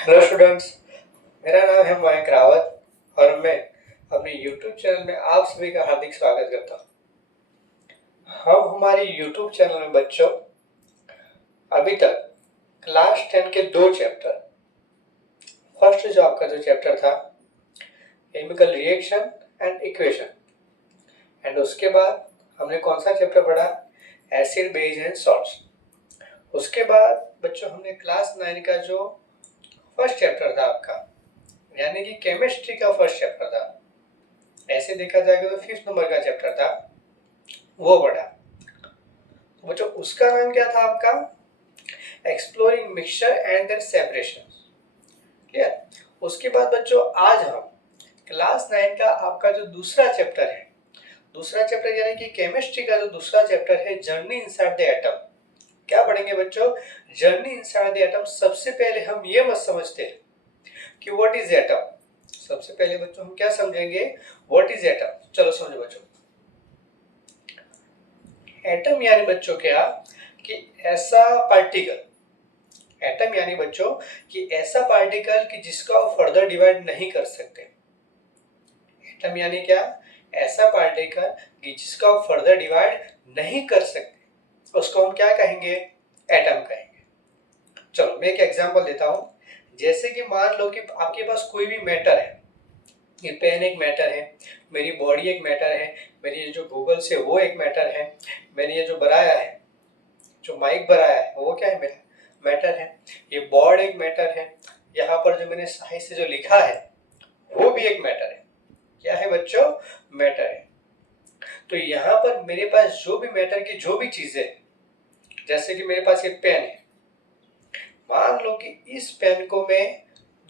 Hello students, मेरा नाम है मयंक रावत और मैं अपने YouTube चैनल में आप सभी का हार्दिक स्वागत करता हूँ। हम हमारे YouTube चैनल में बच्चों अभी तक क्लास 10 के दो चैप्टर, फर्स्ट जो आपका जो चैप्टर था chemical reaction and equation, and उसके बाद हमने कौन सा चैप्टर पढ़ा, एसिड बेस एंड सॉल्ट्स। उसके बाद बच्चों हमने क्लास 9 का जो फर्स्ट चैप्टर था आपका, यानी कि केमिस्ट्री का फर्स्ट चैप्टर था, ऐसे देखा जाएगा तो 5th नंबर का चैप्टर था, वो पढ़ा। तो बच्चों उसका नाम क्या था आपका, exploring mixture and their separation. Clear. उसके बाद बच्चों आज हम क्लास 9 का आपका जो दूसरा चैप्टर है, दूसरा चैप्टर यानी कि केमिस्ट्री का जो दूसरा चैप्टर है, जर्नी इनसाइड द एटम, क्या पढ़ेंगे बच्चों, जर्नी इनसाइड द एटम। सबसे पहले हम ये मत समझते हैं कि व्हाट इज एटम। सबसे पहले बच्चों हम क्या समझेंगे, व्हाट इज एटम। चलो समझो बच्चों, एटम यानी बच्चों क्या कि ऐसा पार्टिकल, एटम यानी बच्चों कि ऐसा पार्टिकल कि जिसका आप फर्दर डिवाइड नहीं कर सकते। एटम यानी क्या, ऐसा पार्टिकल कि जिसका आप फर्दर डिवाइड नहीं कर सकते, उसको हम क्या कहेंगे, एटम कहेंगे। चलो मैं एक एग्जांपल देता हूं। जैसे कि मान लो कि आपके पास कोई भी मैटर है, ये पेन एक मैटर है, मेरी बॉडी एक मैटर है, मेरी ये जो गूगल से वो एक मैटर है, मैंने ये जो बनाया है, जो माइक बनाया है वो क्या है, मेरा मैटर है, ये बोर्ड एक मैटर है, यहाँ पर जो मैंने साइज से जो लिखा है वो भी एक मैटर है। क्या है बच्चों, मैटर है। तो यहाँ पर मेरे पास जो भी मैटर की जो भी चीजें, जैसे कि मेरे पास ये पेन है, मान लो कि इस पेन को मैं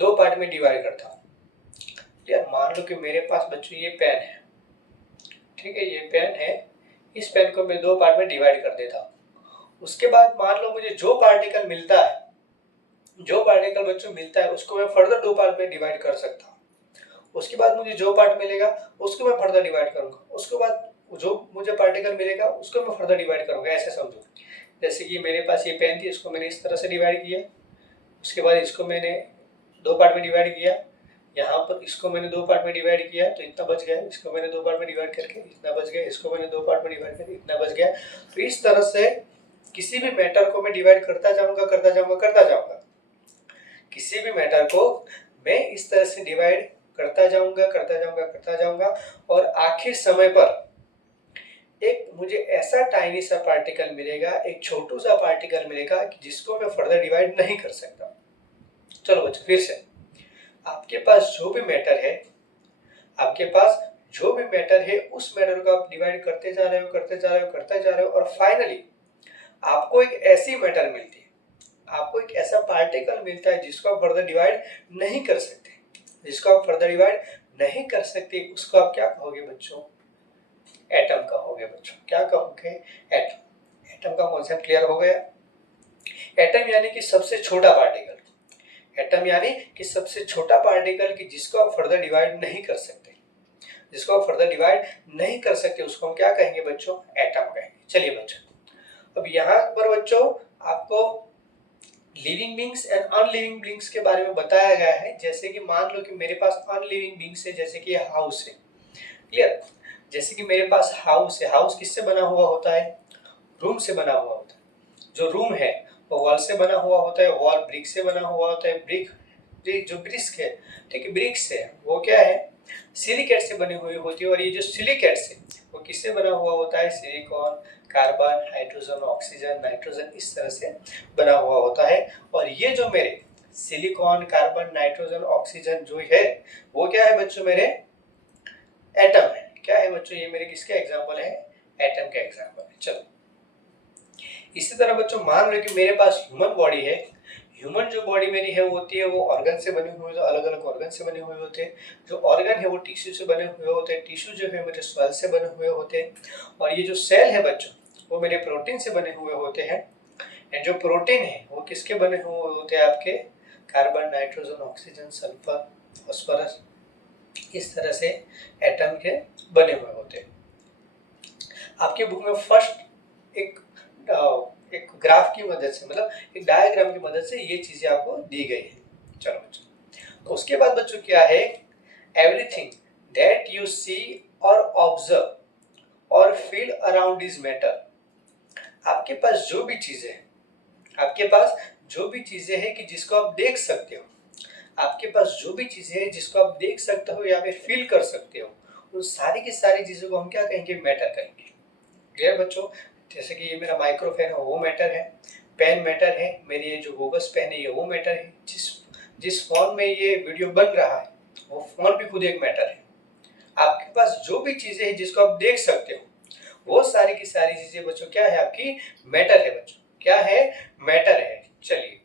दो पार्ट में डिवाइड करता हूँ। मान लो कि मेरे पास बच्चों ये पेन है, ठीक है, ये पेन है, इस पेन को मैं दो पार्ट में डिवाइड कर देता हूँ। उसके बाद मान लो मुझे जो पार्टिकल मिलता है, जो पार्टिकल बच्चों मिलता है उसको मैं फर्दर दो पार्ट में डिवाइड कर सकता हूँ। उसके बाद मुझे जो पार्ट मिलेगा उसको मैं फर्दर डिवाइड करूंगा, उसके बाद जो मुझे पार्टिकल मिलेगा उसको मैं फर्दर डिवाइड करूंगा। ऐसे समझो, जैसे कि मेरे पास ये पेन थी, इसको मैंने इस तरह से डिवाइड किया, उसके बाद इसको मैंने दो पार्ट में डिवाइड किया, यहाँ पर इसको मैंने दो पार्ट में डिवाइड किया तो इतना बच गया, इसको मैंने दो पार्ट में डिवाइड करके इतना बच गया, इसको मैंने दो पार्ट में डिवाइड करके इतना बच गया। तो इस तरह से किसी भी मैटर को मैं डिवाइड करता जाऊंगा करता जाऊंगा करता जाऊंगा, किसी भी मैटर को मैं इस तरह से डिवाइड करता जाऊंगा करता जाऊंगा करता जाऊंगा, और आखिर समय पर एक मुझे ऐसा टाइनी सा पार्टिकल मिलेगा, एक छोटू सा पार्टिकल मिलेगा कि जिसको मैं फर्दर डिवाइड नहीं कर सकता। चलो बच्चों फिर से, आपके पास जो भी मैटर है, आपके पास जो भी मैटर है उस मैटर को आप डिवाइड करते जा रहे हो करते जा रहे हो करते जा रहे हो, और फाइनली आपको एक ऐसी मैटर मिलती है, आपको एक ऐसा पार्टिकल मिलता है जिसको आप फर्दर डिवाइड नहीं कर सकते, जिसको आप फर्दर डिवाइड नहीं कर सकते, उसको आप क्या कहोगे बच्चों, एटम कहोगे बच्चों। क्या कहोगे, एटम। एटम का कॉन्सेप्ट क्लियर हो गया। एटम यानी कि सबसे छोटा पार्टिकल, एटम यानी कि सबसे छोटा पार्टिकल कि जिसको आप फर्दर डिवाइड नहीं कर सकते, जिसको आप फर्दर डिवाइड नहीं कर सकते, उसको हम क्या कहेंगे बच्चों, एटम कहेंगे। चलिए बच्चों, अब यहाँ पर बच्चों आपको लिविंग बींग्स एंड अनलिविंग बींग्स के बारे में बताया गया है। जैसे कि मान लो कि मेरे पास अनलिविंग बींग्स है, जैसे कि हाउस है। क्लियर। जैसे कि मेरे पास हाउस है, हाउस किससे बना हुआ होता है, रूम से बना हुआ होता है। जो रूम है वो वॉल से बना हुआ होता है, वॉल ब्रिक से बना हुआ होता है, ब्रिक जो ब्रिक्स है, ठीक है, ब्रिक्स है वो क्या है, सिलिकेट से बनी हुई होती है। और ये जो सिलिकेट है वो किससे बना हुआ होता है, silicon, carbon, hydrogen, oxygen, nitrogen, इस तरह से बना हुआ होता है। और ये जो मेरे सिलिकॉन, कार्बन, नाइट्रोजन, ऑक्सीजन जो है वो क्या है बच्चों, मेरे एटम है। क्या है बच्चों, ये मेरे किसके एग्जांपल है, एटम के एग्जांपल है। चलो इसी तरह बच्चों मान लो कि मेरे पास ह्यूमन बॉडी है, ह्यूमन जो बॉडी मेरी है वो होती है, वो ऑर्गन से बने हुए, जो अलग अलग ऑर्गन से बने हुए होते हैं। जो ऑर्गन है वो टिश्यू से बने हुए होते हैं, टिश्यू जो है मेरे सेल से बने हुए होते हैं, और ये जो सेल है बच्चों वो मेरे प्रोटीन से बने हुए होते हैं। एंड जो प्रोटीन है वो किसके बने हुए होते हैं, आपके carbon, nitrogen, oxygen, sulphur, phosphorus, इस तरह से एटम के बने हुए होते हैं। आपके बुक में फर्स्ट एक ग्राफ की मदद से, मतलब एक डायग्राम की मदद से ये चीजें आपको दी गई है। चलो बच्चों, तो उसके बाद बच्चों क्या है, एवरीथिंग दैट यू सी और ऑब्जर्व और फील अराउंड इज मैटर। आपके पास जो भी चीजें हैं, आपके पास जो भी चीजें हैं कि जिसको आप देख सकते हो, आपके पास जो भी चीजें हैं जिसको आप देख सकते हो या फिर फील कर सकते हो, उन सारी की सारी चीजों को हम क्या कहेंगे, मैटर कहेंगे। क्लियर बच्चों? जैसे कि ये मेरा माइक्रोफोन है वो मैटर है, पेन मैटर है, मेरी ये जो गोगस पेन है ये वो मैटर है, जिस जिस फोन में ये वीडियो बन रहा है वो फोन भी खुद एक मैटर है। आपके पास जो भी चीजें हैं जिसको आप देख सकते हो, वो सारी की सारी चीजें बच्चों क्या है, आपकी मैटर है बच्चों। क्या है? मैटर है। चलिए,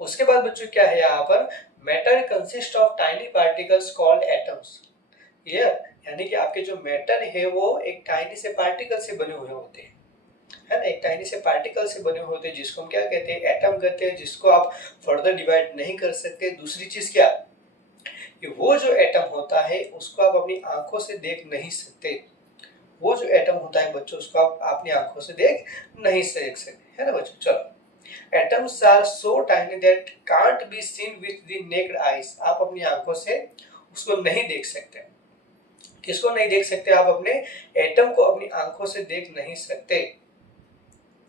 उसके बाद बच्चों क्या है यहाँ पर, matter consist of tiny particles called atoms. Clear? यानी कि आपके जो मैटर है वो एक टाइनी से पार्टिकल से बने हुए होते हैं, है ना, एक टाइनी से पार्टिकल से बने होते हैं, जिसको हम क्या कहते हैं, एटम कहते हैं, जिसको आप फर्दर डिवाइड नहीं कर सकते। दूसरी चीज क्या, कि वो जो एटम होता है उसको आप अपनी आंखों से देख नहीं सकते। वो जो एटम होता है बच्चों उसको आप अपनी आंखों से देख नहीं सकते, है ना बच्चों। चलो, atoms are so tiny that can't be seen with the naked eyes. आप अपनी आंखों से उसको नहीं देख सकते। किसको नहीं देख सकते? आप अपने एटम को अपनी आंखों से देख नहीं सकते।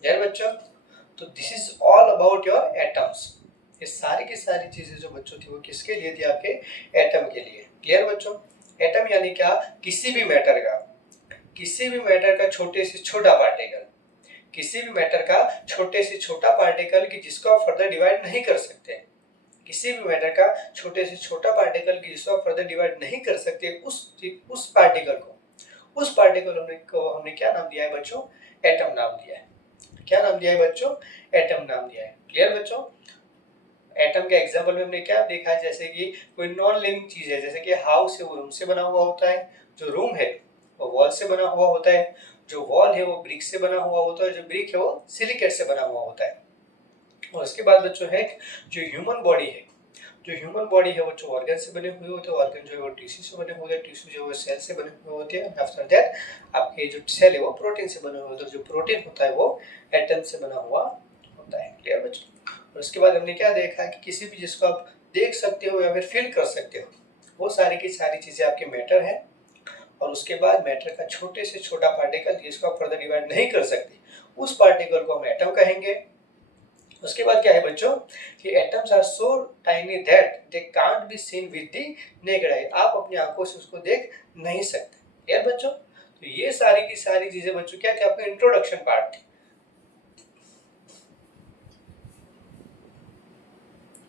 यार बच्चों, तो this is all about your atoms. ये सारी की सारी चीजें जो बच्चों थी वो किसके लिए थी? आपके एटम के लिए। क्लियर बच्चों? एटम यानी क्या? किसी भी मैटर का, किसी भी मैटर का छोटे से छोटा पार्टिकल, किसी भी मैटर का छोटे से छोटा पार्टिकल कि जिसको आप फर्दर डिवाइड नहीं कर सकते, किसी भी मैटर का छोटे से छोटा पार्टिकल की जिसको आप फर्दर डिवाइड नहीं कर सकते, उस पार्टिकल को, उस पार्टिकल को हमने क्या नाम दिया है बच्चों? एटम नाम दिया है। क्या नाम दिया है बच्चों? एटम नाम दिया है। क्लियर बच्चों? एटम के एग्जांपल में हमने क्या देखा है, जैसे कि कोई नॉन लिविंग चीज है, जैसे कि हाउस है वो रूम से बना हुआ होता है, जो रूम है वो वॉल से बना हुआ होता है, जो वॉल है वो ब्रिक से बना हुआ होता है, जो ब्रिक है वो सिलिकेट से बना हुआ होता है। और उसके बाद बच्चों है जो ह्यूमन बॉडी है, जो ह्यूमन बॉडी है वो जो ऑर्गन से बने हुए होते हैं, ऑर्गन जो है वो टिश्यू से बने हुए हैं, टिश्यू जो है वो सेल से बने हुए होते हैं। आफ्टर दैट आपके जो सेल है वो प्रोटीन से बने हुए होते हैं, जो प्रोटीन होता है वो एटम से बना हुआ होता है। क्लियर बच्चों? और उसके बाद हमने क्या देखा कि किसी भी जिसको आप देख सकते हो या फिर फील कर सकते हो, वो सारी की सारी चीजें आपके मैटर है। और उसके बाद मैटर का छोटे से छोटा पार्टिकल जिसको आप फर्दर डिवाइड नहीं कर सकते, उस पार्टिकल को हम एटम कहेंगे। उसके बाद क्या है बच्चों, कि atoms are so tiny that they can't be seen with the naked eye. आप अपनी आंखों से उसको देख नहीं सकते। यार बच्चों, तो ये सारी की सारी चीजें बच्चों क्या थे? आपका इंट्रोडक्शन पार्ट थी।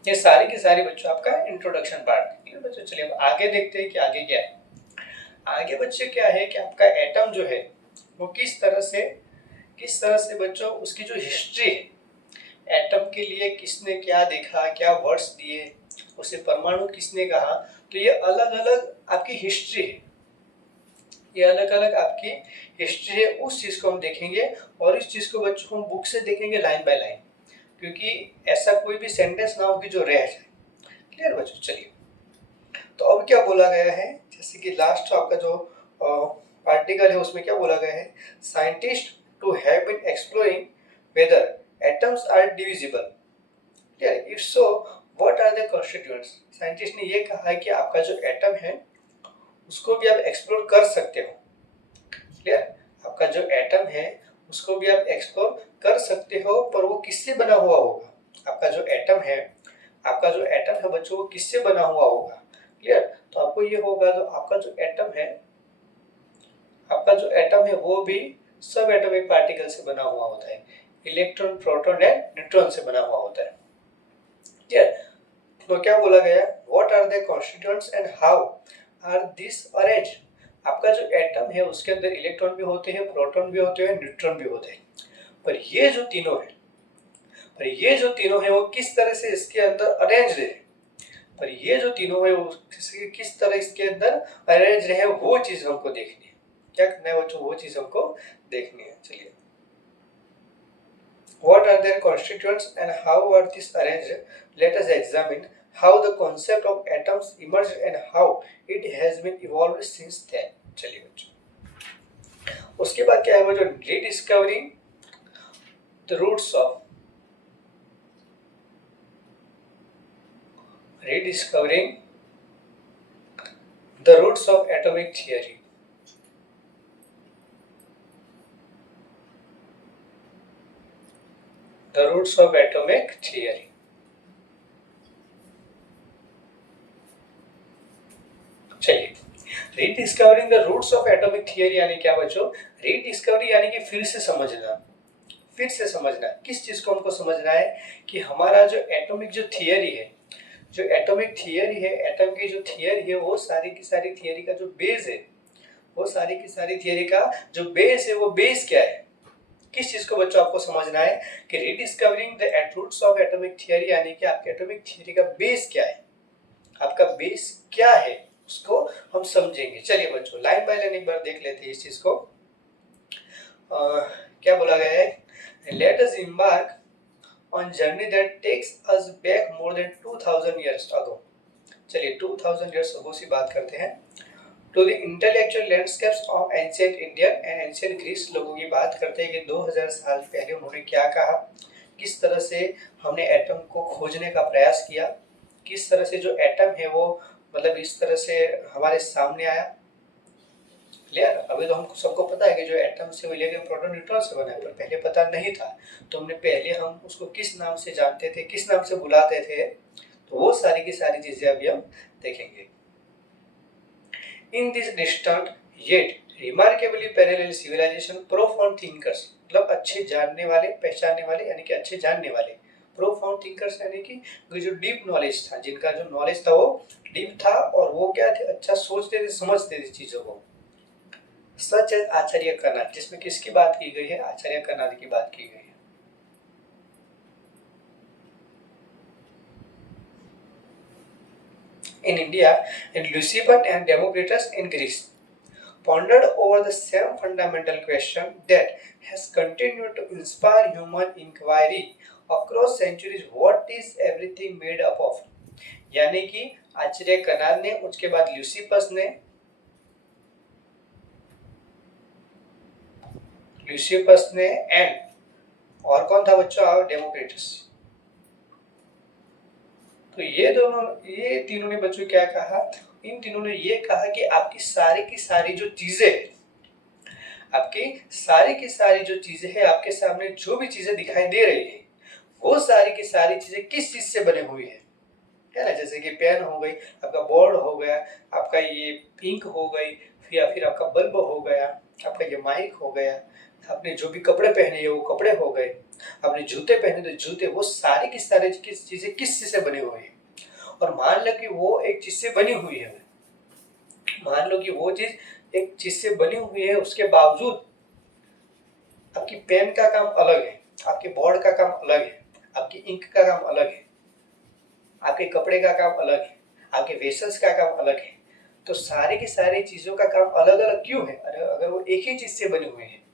ये सारी की सारी बच्चों आपका इंट्रोडक्शन पार्ट थी। ठीक है बच्चों, चलिए अब आगे देखते हैं कि आगे क्या है। आगे बच्चे क्या है कि आपका एटम जो है वो किस तरह से बच्चों उसकी जो हिस्ट्री है, एटम के लिए किसने क्या देखा, क्या वर्ड्स दिए, उसे परमाणु किसने कहा, तो ये अलग अलग आपकी हिस्ट्री है। ये अलग अलग आपकी हिस्ट्री है। उस चीज को हम देखेंगे और इस चीज को बच्चों हम बुक से देखेंगे लाइन बाय लाइन, क्योंकि ऐसा कोई भी सेंटेंस ना हो कि जो रह जाए। क्लियर बच्चों? चलिए, तो अब क्या बोला गया है, जैसे कि लास्ट आपका जो पार्टिकल है उसमें क्या बोला गया है, scientist to have been exploring whether atoms are divisible. If so what are the constituents. Scientist ने ये कहा है कि आपका जो एटम है उसको भी आप एक्सप्लोर कर सकते हो। क्लियर? आपका जो एटम है उसको भी आप एक्सप्लोर कर सकते हो, पर वो किससे बना हुआ होगा? आपका जो एटम है, आपका जो एटम है बच्चों वो किससे बना हुआ होगा? क्लियर? तो आपको ये होगा, जो आपका जो एटम है, आपका जो एटम है वो भी सब एटॉमिक पार्टिकल से बना हुआ होता है, इलेक्ट्रॉन, प्रोटॉन एंड न्यूट्रॉन से बना हुआ होता है। क्लियर? तो क्या बोला गया, what are the constituents and how are this arrange. आपका जो एटम है उसके अंदर इलेक्ट्रॉन भी होते हैं, प्रोटॉन भी होते हैं, न्यूट्रॉन भी होते हैं, पर ये जो तीनों है, वो किस तरह से इसके अंदर अरेंज है, पर ये जो तीनों है वो किस तरह इसके अंदर अरेंज रहे, वो चीज हमको देखनी है। क्या करना है बच्चों? वो चीज हमको देखनी है। चलिए, what are their constituents and how are these arranged? Let us examine how the concept of atoms emerged and how it has been evolved since then. चलिए बच्चों, उसके बाद क्या है वो जो rediscovering the roots of rediscovering the roots of atomic theory. The roots of atomic theory. चलिए, rediscovering the roots of atomic theory यानी क्या बच्चों? रीडिस्कवरी यानी कि फिर से समझना। फिर से समझना किस चीज को हमको समझना है कि हमारा जो एटॉमिक जो थियरी है, जो एटॉमिक थियरी है, एटम की जो थियरी है, वो सारी की सारी थियरी का जो बेस है, वो सारी की सारी थियरी का जो बेस है, वो बेस क्या है? किस चीज को बच्चों आपको समझना है कि rediscovering the roots of atomic theory यानी कि आपके एटॉमिक थियरी का बेस क्या है, आपका बेस क्या है, उसको हम समझेंगे। चलिए बच्चों, लाइन बाय लाइन एक बार देख लेते हैं इस चीज को। क्या बोला गया है? Let us embark on journey that takes us back more than 2000 years ago. चलिए 2000 years ago से बात करते हैं। To the intellectual landscapes of ancient Indian and ancient Greece, लोगों की बात करते हैं कि 2000 साल पहले उन्होंने क्या कहा, किस तरह से हमने एटम को खोजने का प्रयास किया, किस तरह से जो एटम है वो मतलब इस तरह से हमारे सामने आया। क्लियर? अभी तो हमको सबको पता है कि जो एटम से वो इलेक्ट्रॉन प्रोटॉन न्यूट्रॉन से बना है, पर पहले पता नहीं था। तो हमने पहले हम उसको किस नाम से जानते थे, किस नाम से बुलाते थे, तो वो सारी की सारी चीजें अभी हम देखेंगे। In this distant yet remarkably parallel civilization, profound thinkers मतलब अच्छे जानने वाले, पहचानने वाले यानी कि अच्छे जानने वाले, प्रोफाउंड थिंकर्स यानी कि जो डीप नॉलेज था, जिनका जो नॉलेज था वो डीप था और वो क्या थे, अच्छा सोचते थे, समझते थे चीजों को। सच एज आचार्य कनाद, जिसमें किसकी बात की गई है? आचार्य कनाद की बात की गई है। In India, and Leucippus and Democritus in Greece pondered over the same fundamental question that has continued to inspire human inquiry across centuries: what is everything made up of? यानी कि आचार्य कनाद ने, उसके बाद ल्यूसिपस ने, एंड और कौन था बच्चों? डेमोक्रिटस। तो ये तीनों ने बच्चों क्या कहा? इन तीनों ने ये कहा कि आपकी सारी की सारी जो चीजें, आपकी सारी की सारी जो चीजें हैं, आपके सामने जो भी चीजें दिखाई दे रही है, वो सारी की सारी चीजें किस चीज से बनी हुई है ना? जैसे कि पेन हो गई, आपका बोर्ड हो गया, आपका ये इंक हो गई, या फिर आपका बल्ब हो गया, आपका ये माइक हो गया, आपने जो भी कपड़े पहने हैं वो कपड़े हो गए, आपने जूते पहने तो जूते, वो सारी की सारी चीजें किस चीज से बनी हुई है? और मान लो कि वो एक चीज से बनी हुई है, मान लो कि वो चीज एक चीज से बनी हुई है, उसके बावजूद आपकी पेन का काम अलग है, आपके बोर्ड का काम अलग है, आपकी इंक का काम अलग है, आपके कपड़े का काम अलग है, आपके वेसल्स का काम अलग है। तो सारी की सारी चीजों का काम अलग अलग क्यों है? अगर वो एक ही चीज से बनी हुई है,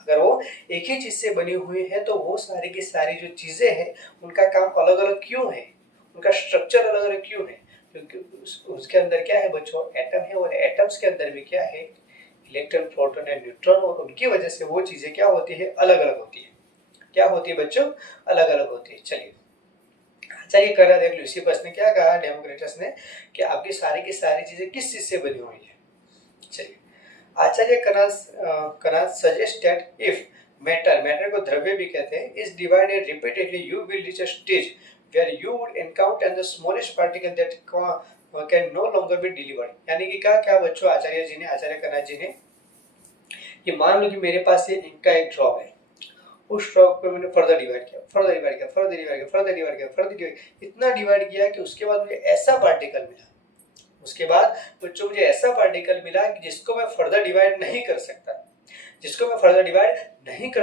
अगर वो एक ही चीज से बनी हुई है, तो वो सारी की सारी जो चीजें हैं उनका काम अलग अलग क्यों है, उनका स्ट्रक्चर अलग अलग क्यों है? क्योंकि उसके अंदर क्या है बच्चों? एटम है, और एटम्स के अंदर भी क्या है? इलेक्ट्रॉन, प्रोटॉन एंड न्यूट्रॉन, और उनकी वजह से वो चीजें क्या होती है? अलग अलग होती है। क्या होती है बच्चों? अलग अलग होती है। चलिए, चलिए करा देख, ल्यूसिपस ने क्या कहा, डेमोक्रिटस ने, कि आपकी सारी की सारी चीजें किस चीज से बनी हुई है? चलिए, Acharya Kanad suggest that if matter को द्रव्य भी कहते हैं, is divided repeatedly, you will reach a stage where you would encounter the smallest particle that can no longer be delivered। यानी कि क्या बच्चों आचार्य कनाद जी ने, कि मान लो कि मेरे पास ये इंक का एक ड्रॉप है, उस ड्रॉप को मैंने फर्दर डिवाइड किया, इतना डिवाइड किया कि उसके बाद मुझे ऐसा पार्टिकल मिला, उसके बाद बच्चों मुझे ऐसा पार्टिकल मिला कि जिसको मैं फर्दर डिवाइड नहीं कर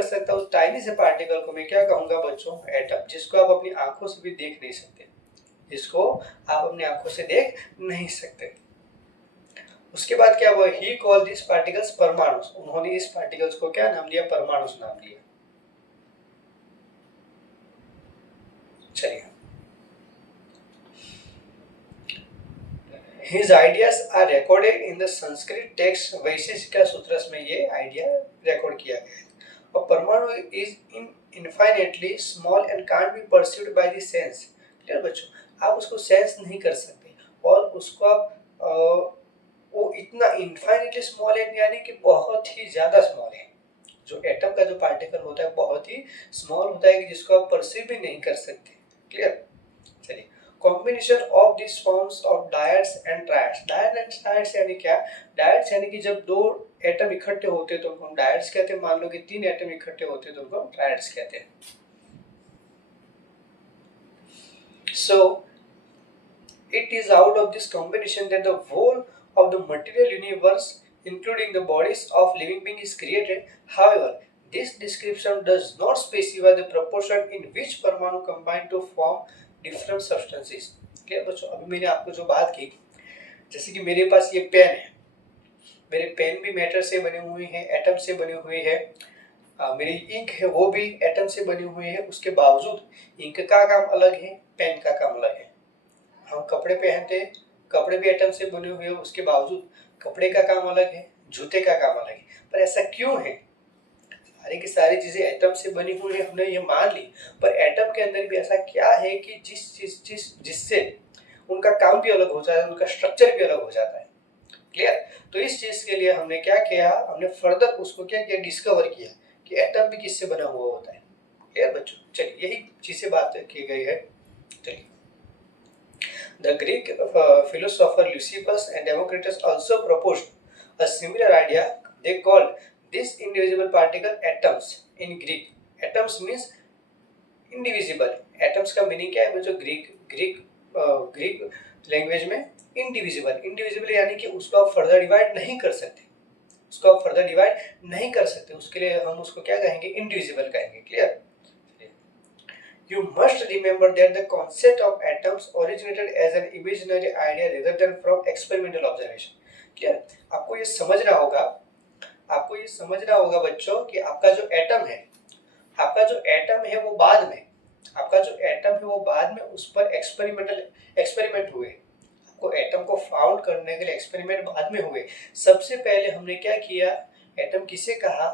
सकता, उस टाइनी से पार्टिकल को मैं क्या कहूंगा बच्चों? एटम, जिसको आप अपनी आंखों से भी देख नहीं सकते, उसके बाद क्या हुआ? ही कॉल दिस पार्टिकल्स परमाणु, उन्होंने इस पार्टिकल्स को क्या नाम दिया? परमाणु नाम दिया। चलिए, His ideas are recorded in the Sanskrit text वैशिष्टिका sutras में ये आइडिया रिकॉर्ड किया गया है। और परमाणु is infinitely small and can't be perceived by the sense, clear बच्चों, आप उसको सेंस नहीं कर सकते और उसको आप वो इतना इनफाइनाइटली स्मॉल है, यानी कि बहुत ही ज्यादा स्मॉल है। जो एटम का जो पार्टिकल होता है बहुत ही स्मॉल होता है कि जिसको आप परसीव भी नहीं कर सकते। क्लियर। चलिए, combination of this forms of dyads and triads. Dyad and triads यानी क्या? डायड्स यानी कि जब दो एटम इकट्ठे होते हैं तो उनको हम डायड्स कहते हैं। मान लो कि 3 एटम इकट्ठे होते हैं तो उनको हम ट्रायड्स कहते हैं। So it is out of this combination that the whole of the material universe, including the bodies of living beings, is created. However, this description does not specify the proportion in which परमाणु combine to form different substances. Clear बच्चों, अभी मैंने आपको जो बात की, जैसे कि मेरे पास ये पेन है, मेरे पेन भी मैटर से बने हुए हैं, एटम से बने हुए हैं। मेरी इंक है वो भी एटम से बनी हुई है। उसके बावजूद इंक का काम अलग है, पेन का काम अलग है। हम कपड़े पहनते हैं, कपड़े भी एटम से बने हुए हैं, उसके बावजूद कपड़े का काम अलग है, जूते का काम अलग है। पर ऐसा क्यों है? सारी की सारी चीजें एटम से बनी हुई है, हमने ये मान ली, पर एटम के अंदर भी ऐसा क्या है कि जिससे उनका काम भी अलग हो जाता है, उनका स्ट्रक्चर भी अलग हो जाता है। क्लियर। तो इस चीज के लिए हमने क्या किया, हमने फर्दर उसको क्या किया, डिस्कवर किया कि एटम भी किससे बना हुआ होता है। क्लियर बच्चों, चलिए यही चीजें बात की गई है। चलिए, the Greek philosopher Lysippus and Democritus also proposed a similar idea. They called these indivisible particle atoms. In Greek, atoms means indivisible. atoms का मीनिंग क्या है बच्चों? ग्रीक लैंग्वेज में इंडिविजिबल। इंडिविजिबल यानी कि उसको आप फर्दर डिवाइड नहीं कर सकते, उसको आप फर्दर डिवाइड नहीं कर सकते, उसके लिए हम उसको क्या कहेंगे? इंडिविजिबल कहेंगे। Clear. You must remember that the concept of atoms originated as an imaginary idea rather than from experimental observation. Clear. आपको ये समझना होगा, आपको ये समझना होगा बच्चों कि आपका जो एटम है, आपका जो एटम है वो बाद में, आपका जो एटम है वो बाद में उस पर एक्सपेरिमेंट हुए। आपको एटम को फाउंड करने के लिए एक्सपेरिमेंट बाद में हुए। सबसे पहले हमने क्या किया, एटम किसे कहा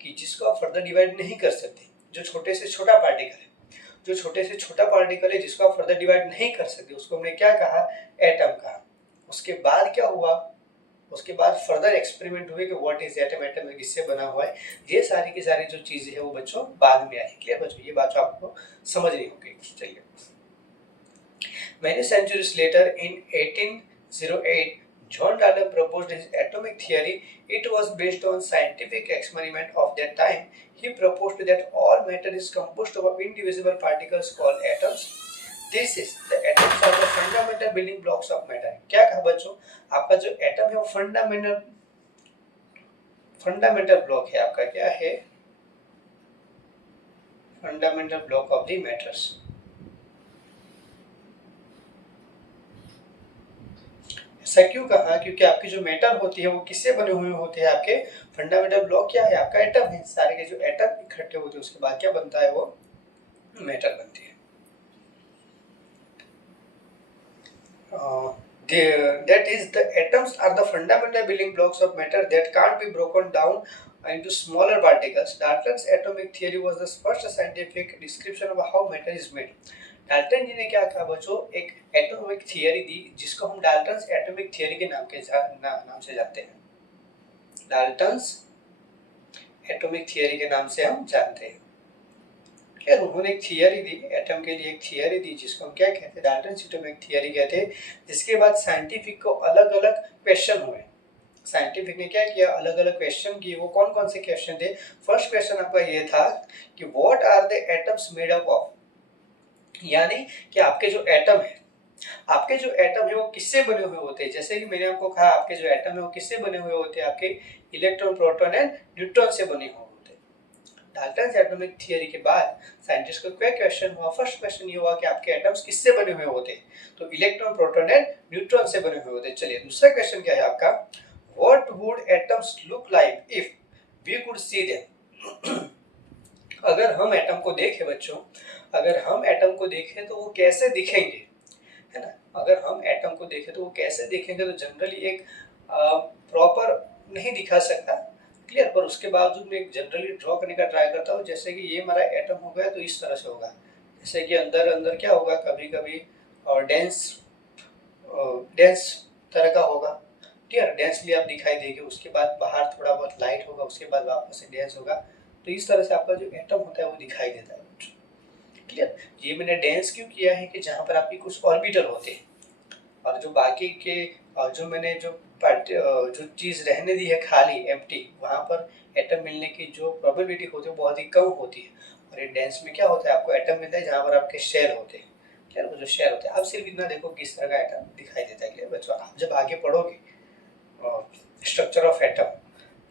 कि जिसको आप फर्दर डिवाइड नहीं कर सकते, जो छोटे से छोटा पार्टिकल है, जो छोटे से छोटा पार्टिकल है जिसको आप फर्दर डिवाइड नहीं कर सकते, उसको हमने क्या कहा? एटम कहा। उसके बाद क्या हुआ? उसके बाद फर्दर एक्सपेरिमेंट हुए कि व्हाट इज एटम, एटम किससे बना हुआ है। ये सारी की सारी जो चीजें है वो बच्चों बाद में आई। क्लियर बच्चों, ये बात आपको समझनी होगी। चलिए, many centuries later in 1808 John Dalton proposed his atomic theory. It was based on scientific experiment of that time. He proposed that all matter is composed of indivisible particles called atoms. This is the atoms are the fundamental building blocks of matter. क्या कहा बच्चों? आपका जो atom है वो fundamental block है। आपका क्या है? Fundamental block of the matters. ऐसा क्यों कहा? क्योंकि आपकी जो मेटल होती है वो किससे बने हुए होते हैं? आपके फंडामेंटल ब्लॉक क्या है? आपका एटम है। सारे के जो एटम इकट्ठे होते हैं उसके बाद क्या बनता है? वो मेटल बनती है। That is, the atoms are the fundamental building blocks of matter that can't be broken down into smaller particles. Dalton's atomic theory was the first scientific description of how matter is made. Dalton ji ने क्या कहा बच्चों? एक atomic theory दी जिसको हम Dalton's atomic theory के नाम से जानते हैं। डाल्टन्स एटॉमिक थियरी के नाम से हम जानते हैं। खैर, उन्होंने एक थियरी दी, एटम के लिए एक थियरी दी जिसको हम क्या कहते हैं? डाल्टन्स एटॉमिक थियरी कहते हैं। जिसके बाद साइंटिफिक को अलग अलग क्वेश्चन हुए। साइंटिफिक ने क्या किया? अलग अलग क्वेश्चन किए। वो कौन कौन से क्वेश्चन थे? फर्स्ट क्वेश्चन आपका ये था कि what are the atoms made up of, यानी कि आपके जो एटम है, आपके जो एटम है वो किससे बने हुए होते हैं? जैसे कि मैंने आपको कहा आपके जो एटम है वो किससे बने हुए होते हैं? आपके इलेक्ट्रॉन, प्रोटॉन एंड न्यूट्रॉन से बने हुए होते हैं। डाल्टन्स एटॉमिक थियरी के बाद साइंटिस्ट को क्या क्वेश्चन हुआ? फर्स्ट क्वेश्चन ये हुआ कि आपके एटम्स किससे बने हुए होते हैं? तो इलेक्ट्रॉन, प्रोटॉन एंड न्यूट्रॉन से बने हुए होते हैं। चलिए, दूसरा क्वेश्चन क्या है आपका? What would atoms look like if we could see them. अगर हम एटम को देखें बच्चों, अगर हम एटम को देखें तो वो कैसे दिखेंगे, है ना? अगर हम एटम को देखें तो वो कैसे दिखेंगे? तो जनरली एक प्रॉपर नहीं दिखा सकता, क्लियर, पर उसके बावजूद मैं एक जनरली ड्रॉ करने का ट्राई करता हूँ। जैसे कि ये हमारा एटम हो गया तो इस तरह से होगा, जैसे कि अंदर अंदर क्या होगा, कभी कभी और डेंस डेंस तरह का होगा, ठीक है, डेंसली आप दिखाई देगी, उसके बाद बाहर थोड़ा बहुत लाइट होगा, उसके बाद वापस से डेंस होगा। तो इस तरह से आपका जो एटम होता है वो दिखाई देता है बच्चों, क्लियर। ये मैंने डेंस क्यों किया है कि जहाँ पर आपके कुछ ऑर्बिटल होते हैं और जो बाकी के जो मैंने जो चीज़ रहने दी है खाली एम्प्टी, वहाँ पर एटम मिलने की जो प्रोबेबिलिटी होती है बहुत ही कम होती है। और ये डेंस में क्या होता है, आपको एटम मिलता है जहाँ पर आपके शेल होते हैं, क्लियर। वो जो शेल होते हैं, आप सिर्फ इतना देखो किस तरह का एटम दिखाई देता है, क्लियर बच्चों। आप जब आगे पढ़ोगे स्ट्रक्चर ऑफ एटम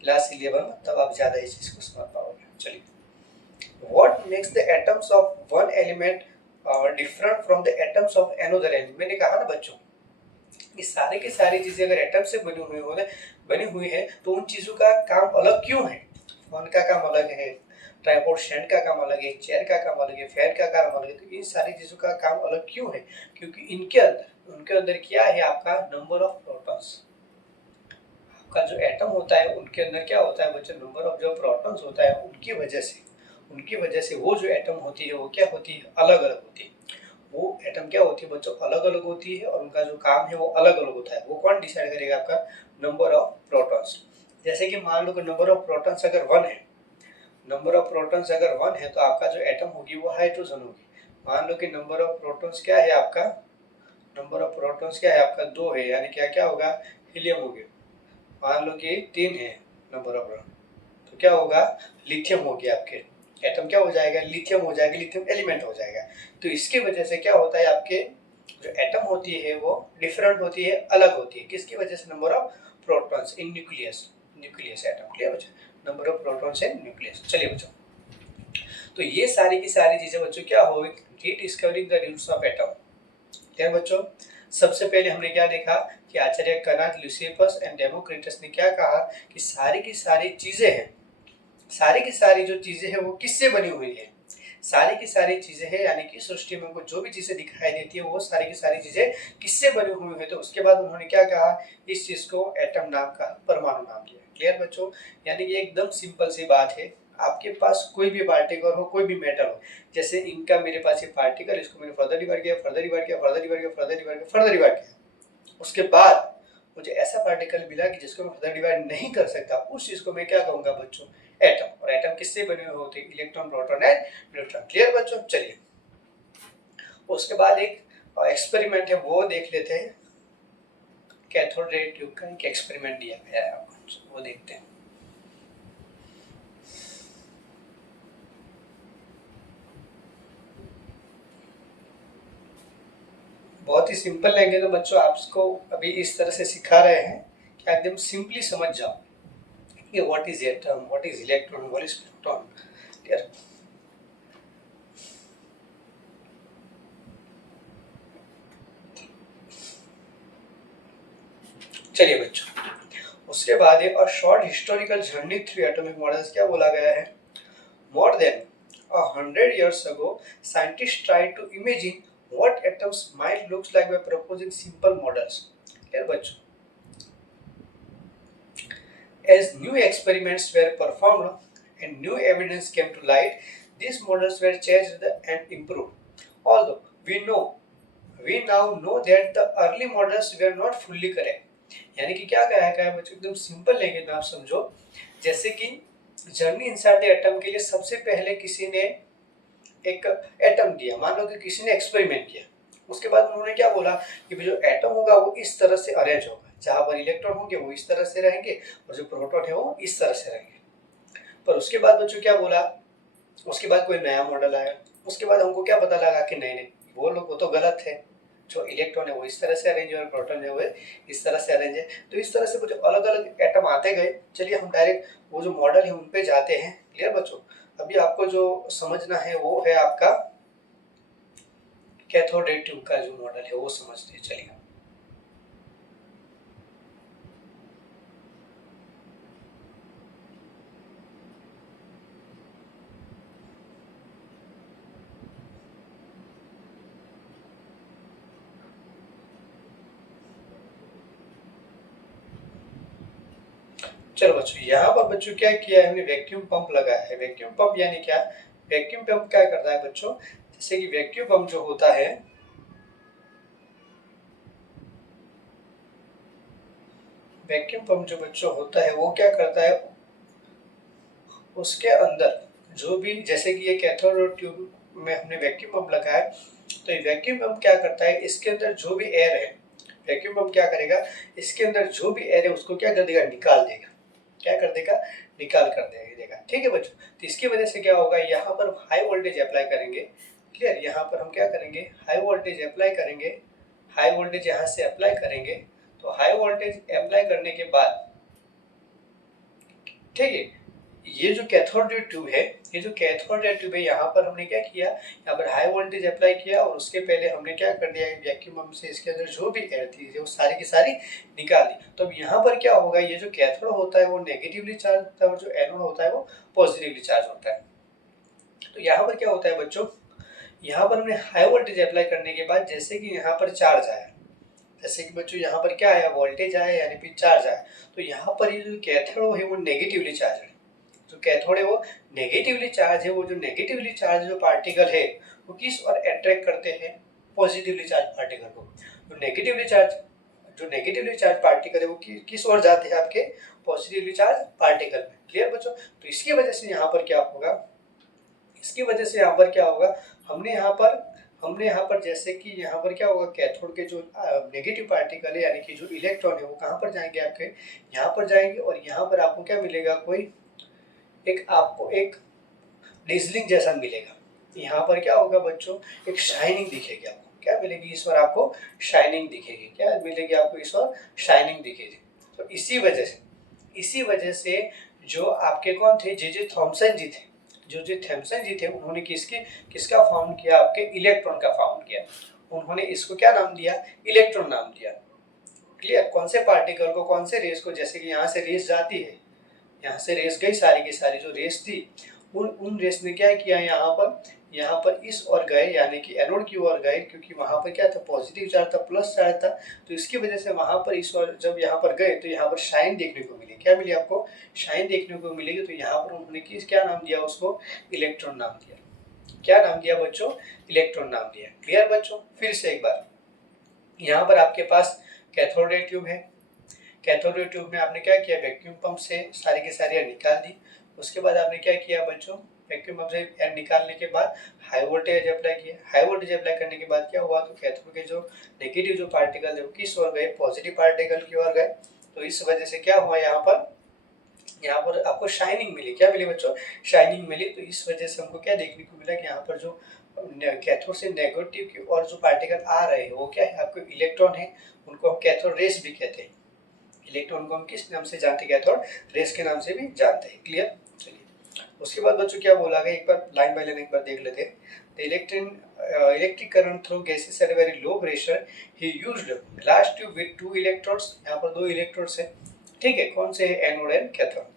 क्लास 11 में, तब आप ज़्यादा इस चीज़ को समझ पाओगे। चलिए, what makes the atoms of one element different from the atoms of another element? मैंने कहा ना बच्चों, ये सारे की सारी चीजें अगर एटम से बनी हुई है तो उन चीजों का काम अलग क्यों है? फोन का काम अलग है, ट्राइपॉड स्टैंड का काम अलग है, चेयर का काम अलग है, फैन का काम अलग है। तो इन सारी चीजों का काम अलग क्यों है? क्योंकि उनके अंदर क्या है, आपका नंबर ऑफ प्रोटॉन्स। आपका जो एटम होता है उनके अंदर क्या होता है बच्चों, नंबर ऑफ जो प्रोटॉन्स होता है, उनकी वजह से वो जो एटम होती है वो क्या होती है, अलग अलग होती है। वो एटम क्या होती है बच्चों, अलग अलग होती है और उनका जो काम है वो अलग अलग होता है। वो कौन डिसाइड करेगा, आपका नंबर ऑफ प्रोटॉन्स। जैसे कि मान लो कि नंबर ऑफ प्रोटॉन्स अगर 1 है, नंबर ऑफ प्रोटॉन्स अगर 1 है तो आपका जो एटम होगी वो हाइड्रोजन होगी। मान लो कि नंबर ऑफ प्रोटॉन्स क्या है आपका, नंबर ऑफ प्रोटॉन्स क्या है आपका 2 है, यानी क्या क्या होगा, हीलियम हो गया। मान लो कि 3 है नंबर ऑफ, तो क्या होगा, लिथियम हो गया। आपके एटम क्या हो जाएगा, लिथियम हो जाएगा, लिथियम एलिमेंट हो जाएगा। तो इसकी वजह से क्या होता है, आपके जो एटम होती है वो डिफरेंट होती है, अलग होती है। किसकी वजह से, number of protons in nucleus atom, clear बच्चों, number of protons in nucleus. चलिए बच्चों, तो ये सारी की सारी चीजें बच्चों क्या हो गई, rediscovering the roots of atom, clear बच्चों। सबसे पहले हमने क्या देखा कि आचार्य कनाद, ल्यूसिफस एंड डेमोक्रिटस ने क्या कहा कि सारी की सारी चीजें हैं, सारी की सारी जो चीजें हैं वो किससे बनी हुई है, सारी की सारी चीजें हैं, यानी कि सृष्टि में हमको जो भी चीजें दिखाई देती है वो सारी की सारी चीजें किससे बनी हुई है। तो उसके बाद उन्होंने क्या कहा, इस चीज को एटम नाम का, परमाणु नाम दिया, क्लियर बच्चों। यानी कि एकदम सिंपल सी बात है, आपके पास कोई भी पार्टिकल हो, कोई भी मेटल हो, जैसे इनका मेरे पास ये पार्टिकल, इसको मैंने फर्दर डिवाइड किया, फर्दर डिवाइड किया, फर्दर डिवाइड किया, फर्दर डिवाइड किया, फर्दर डिवाइड किया, उसके बाद मुझे ऐसा पार्टिकल मिला कि जिसको मैं फर्दर डिवाइड नहीं कर सकता, उस चीज को मैं क्या कहूंगा बच्चों, एटम। और एटम किससे बने हुए होते हैं, electron, proton and neutron, clear बच्चों। चलिए, उसके बाद एक एक्सपेरिमेंट है वो देख लेते हैं। कैथोड रे ट्यूब का एक एक्सपेरिमेंट दिया गया है, आपको वो देखते हैं। बहुत ही सिंपल लैंग्वेज में बच्चों आपको अभी इस तरह से सिखा रहे हैं कि एकदम सिंपली समझ जाओ कि what is atom, what is electron, what is proton, clear. चलिए बच्चों, उसके बाद एक और short historical journey through atomic models क्या बोला गया है, more than 100 years ago scientists tried to imagine what atoms might look like by proposing simple models, clear बच्चों। As new experiments were performed and new evidence came to light, these models were changed and improved. Although we now know that the early models were not fully correct. यानी कि क्या कहा है बच्चों, एकदम simple language में आप समझो। जैसे कि जर्नी इनसाइड द एटम के लिए सबसे पहले किसी ने एक एटम दिया, मान लो कि किसी ने एक्सपेरिमेंट किया, उसके बाद उन्होंने क्या बोला कि जो एटम होगा वो इस तरह से अरेंज होगा, जहां पर इलेक्ट्रॉन होंगे वो इस तरह से रहेंगे और जो प्रोटॉन है वो इस तरह से रहेंगे। पर उसके बाद बच्चों क्या बोला, उसके बाद कोई नया मॉडल आया, उसके बाद हमको क्या पता लगा कि नहीं वो तो गलत है, जो इलेक्ट्रॉन है वो इस तरह से अरेंज है और प्रोटॉन है वो इस तरह से अरेंज है। तो इस तरह से जो अलग अलग एटम आते गए। चलिए हम डायरेक्ट वो जो मॉडल है उन पे जाते हैं, क्लियर बच्चों। अभी आपको जो समझना है वो है आपका कैथोड रे ट्यूब का जो मॉडल है वो समझते हैं। चलिए, चलो बच्चों, यहाँ पर बच्चों क्या किया है हमने, वैक्यूम पंप लगाया है। वैक्यूम पंप यानी क्या, वैक्यूम पंप क्या करता है बच्चों, जैसे कि वैक्यूम पंप जो होता है, वैक्यूम पंप जो बच्चों होता है वो क्या करता है, उसके अंदर जो भी, जैसे कि ये कैथोड ट्यूब में हमने वैक्यूम पंप लगा है, तो ये वैक्यूम पंप क्या करता है, इसके अंदर जो भी एयर है, वैक्यूम पंप क्या करेगा, इसके अंदर जो भी एयर है उसको क्या कर देगा, निकाल देगा। क्या कर देगा, निकाल कर देगा। ठीक है बच्चों, तो इसकी वजह से क्या होगा, यहाँ पर हाई वोल्टेज अप्लाई करेंगे। क्लियर, यहाँ पर हम क्या करेंगे, हाई वोल्टेज अप्लाई करेंगे। हाई वोल्टेज यहाँ से अप्लाई करेंगे, तो हाई वोल्टेज अप्लाई करने के बाद, ठीक है, ये जो कैथोड रे ट्यूब है, ये जो कैथोड रे ट्यूब है, यहाँ पर हमने क्या किया, यहाँ पर हाई वोल्टेज अप्लाई किया और उसके पहले हमने क्या कर दिया, वैक्यूम पंप से इसके अंदर जो भी एयर थी वो सारी की सारी निकाल दी। तो अब यहाँ पर क्या होगा, ये जो कैथोड होता है वो नेगेटिवली चार्ज होता है और जो एनोड होता है वो पॉजिटिवली चार्ज होता है। तो यहाँ पर क्या होता है बच्चों, यहाँ पर हमने हाई वोल्टेज अप्लाई करने के बाद जैसे कि यहाँ पर चार्ज आया, जैसे कि बच्चों यहाँ पर क्या आया, वोल्टेज आया यानी फिर चार्ज आया, तो यहाँ पर ये जो कैथोड है वो नेगेटिवली चार्ज है। जो कैथोड है वो नेगेटिवली चार्ज है, वो जो नेगेटिवली चार्ज जो पार्टिकल है वो किस और अट्रैक्ट करते हैं, पॉजिटिवली चार्ज पार्टिकल को। जो नेगेटिवली चार्ज पार्टिकल है वो किस ओर जाते हैं, आपके पॉजिटिवली चार्ज पार्टिकल में। क्लियर बच्चों, तो इसकी वजह से यहाँ पर क्या होगा, इसकी वजह से यहाँ पर क्या होगा, हमने यहाँ पर जैसे कि यहाँ पर क्या होगा, कैथोड के जो नेगेटिव पार्टिकल है यानी कि जो इलेक्ट्रॉन है वो कहाँ पर जाएंगे, आपके यहाँ पर जाएंगे और यहाँ पर आपको क्या मिलेगा, कोई आपको एक डिजलिंग जैसा मिलेगा। यहाँ पर क्या होगा बच्चों, एक शाइनिंग दिखेगी आपको। क्या मिलेगी इस बार, आपको शाइनिंग दिखेगी। क्या मिलेगी आपको इस बार, शाइनिंग दिखेगी। तो इसी वजह से जो आपके कौन थे, जे थॉमसन जी थे, जो थॉमसन जी थे, उन्होंने किसका फाउंड किया, आपके इलेक्ट्रॉन का फाउंड किया। उन्होंने इसको क्या नाम दिया, इलेक्ट्रॉन नाम दिया। क्लियर, कौन से पार्टिकल को, कौन से रेस को, जैसे कि यहाँ से रेस जाती है, यहाँ से रेस गई, सारी की सारी जो रेस थी उन रेस ने क्या किया, यहाँ पर इस ओर गए यानी कि एनोड की ओर गए, क्योंकि वहां पर क्या था, पॉजिटिव चार्ज था, प्लस चार्ज था। तो इसकी वजह से वहां पर इस ओर जब यहाँ पर गए तो यहाँ पर शाइन देखने को मिली। क्या मिली आपको, शाइन देखने को मिलेगी। तो यहाँ पर उन्होंने क्या नाम दिया उसको, इलेक्ट्रॉन नाम दिया। क्या नाम दिया बच्चों, इलेक्ट्रॉन नाम दिया। क्लियर बच्चों, फिर से एक बार, यहाँ पर आपके पास कैथोड रे ट्यूब है। कैथोड रे ट्यूब में आपने क्या किया, वैक्यूम पंप से सारी की सारी एयर निकाल दी। उसके बाद आपने क्या किया बच्चों, वैक्यूम पंप से एयर निकालने के बाद हाई वोल्टेज अप्लाई किया। हाई वोल्टेज अप्लाई करने के बाद क्या हुआ, तो कैथोड के जो नेगेटिव जो पार्टिकल है वो किस ओर गए, पॉजिटिव पार्टिकल की ओर गए। तो इस वजह से क्या हुआ, यहाँ पर आपको शाइनिंग मिली। क्या मिली बच्चों, शाइनिंग मिली। तो इस वजह से हमको क्या देखने को मिला कि यहाँ पर जो कैथोड से नेगेटिव की और जो पार्टिकल आ रहे हैं वो क्या है, आपको इलेक्ट्रॉन है। उनको हम कैथोड रेस भी कहते हैं। इलेक्ट्रॉन को हम किस नाम से जानते हैं, कैथोड रेस के नाम से भी जानते हैं। क्लियर, चलिए उसके बाद बच्चों क्या बोला गया, एक बार लाइन बाय लाइन एक बार देख लेते हैं। Electric current through gases at very low pressure he used glass tube with 2 electrodes. यहाँ पर 2 इलेक्ट्रोड्स है, ठीक है, कौन से है, anode and cathode.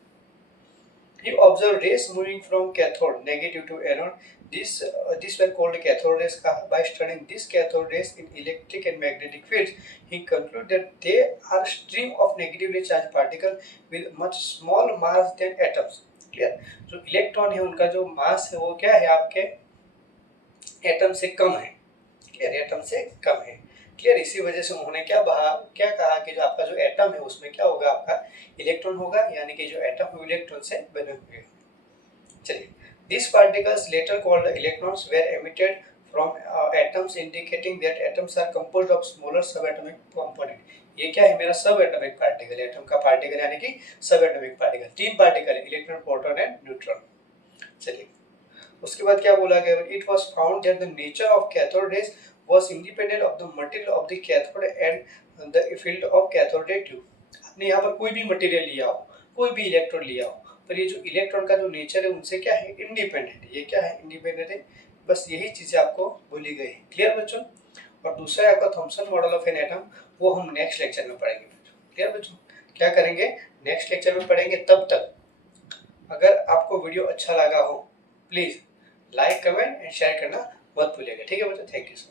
He observed rays moving from cathode negative to anode. These were called cathode rays. By studying these cathode rays in electric and magnetic fields, he concluded that they are stream of negatively charged particles with much small mass than atoms. Clear? जो electron है उनका जो मास है वो क्या है, आपके atom से कम है। क्लियर, एटम से कम है। क्लियर, इसी वजह से उन्होंने क्या कहा कि जो आपका जो एटम है उसमें क्या होगा, आपका इलेक्ट्रॉन होगा, यानी कि जो एटम है इलेक्ट्रॉन से बने हुए। चलिए, these particles later called electrons were emitted from atoms indicating that atoms are composed of smaller subatomic component. ये क्या है, मेरा सब एटॉमिक पार्टिकल, एटम का पार्टिकल यानी कि सब एटॉमिक पार्टिकल। 3 पार्टिकल है, इलेक्ट्रॉन, प्रोटॉन एंड न्यूट्रॉन। चलिए उसके बाद क्या बोला गया, it was found that the nature of cathode rays was independent of the material of the cathode and the field of cathode ray tube। आपने यहाँ पर कोई भी मटेरियल लिया हो, कोई भी इलेक्ट्रॉन लिया हो, पर ये जो इलेक्ट्रॉन का जो नेचर है उनसे क्या है, इंडिपेंडेंट है। ये क्या है, इंडिपेंडेंट है। बस यही चीजें आपको बोली गई। क्लियर बच्चों, और दूसरा आपका Thompson model of an atom, वो हम नेक्स्ट लेक्चर में पढ़ेंगे बच्चों। क्लियर बच्चों, क्या करेंगे, नेक्स्ट लेक्चर में पढ़ेंगे। तब तक अगर आपको वीडियो अच्छा लगा हो, please like, comment and share करना मत भूलिएगा। ठीक है बच्चों, थैंक यू।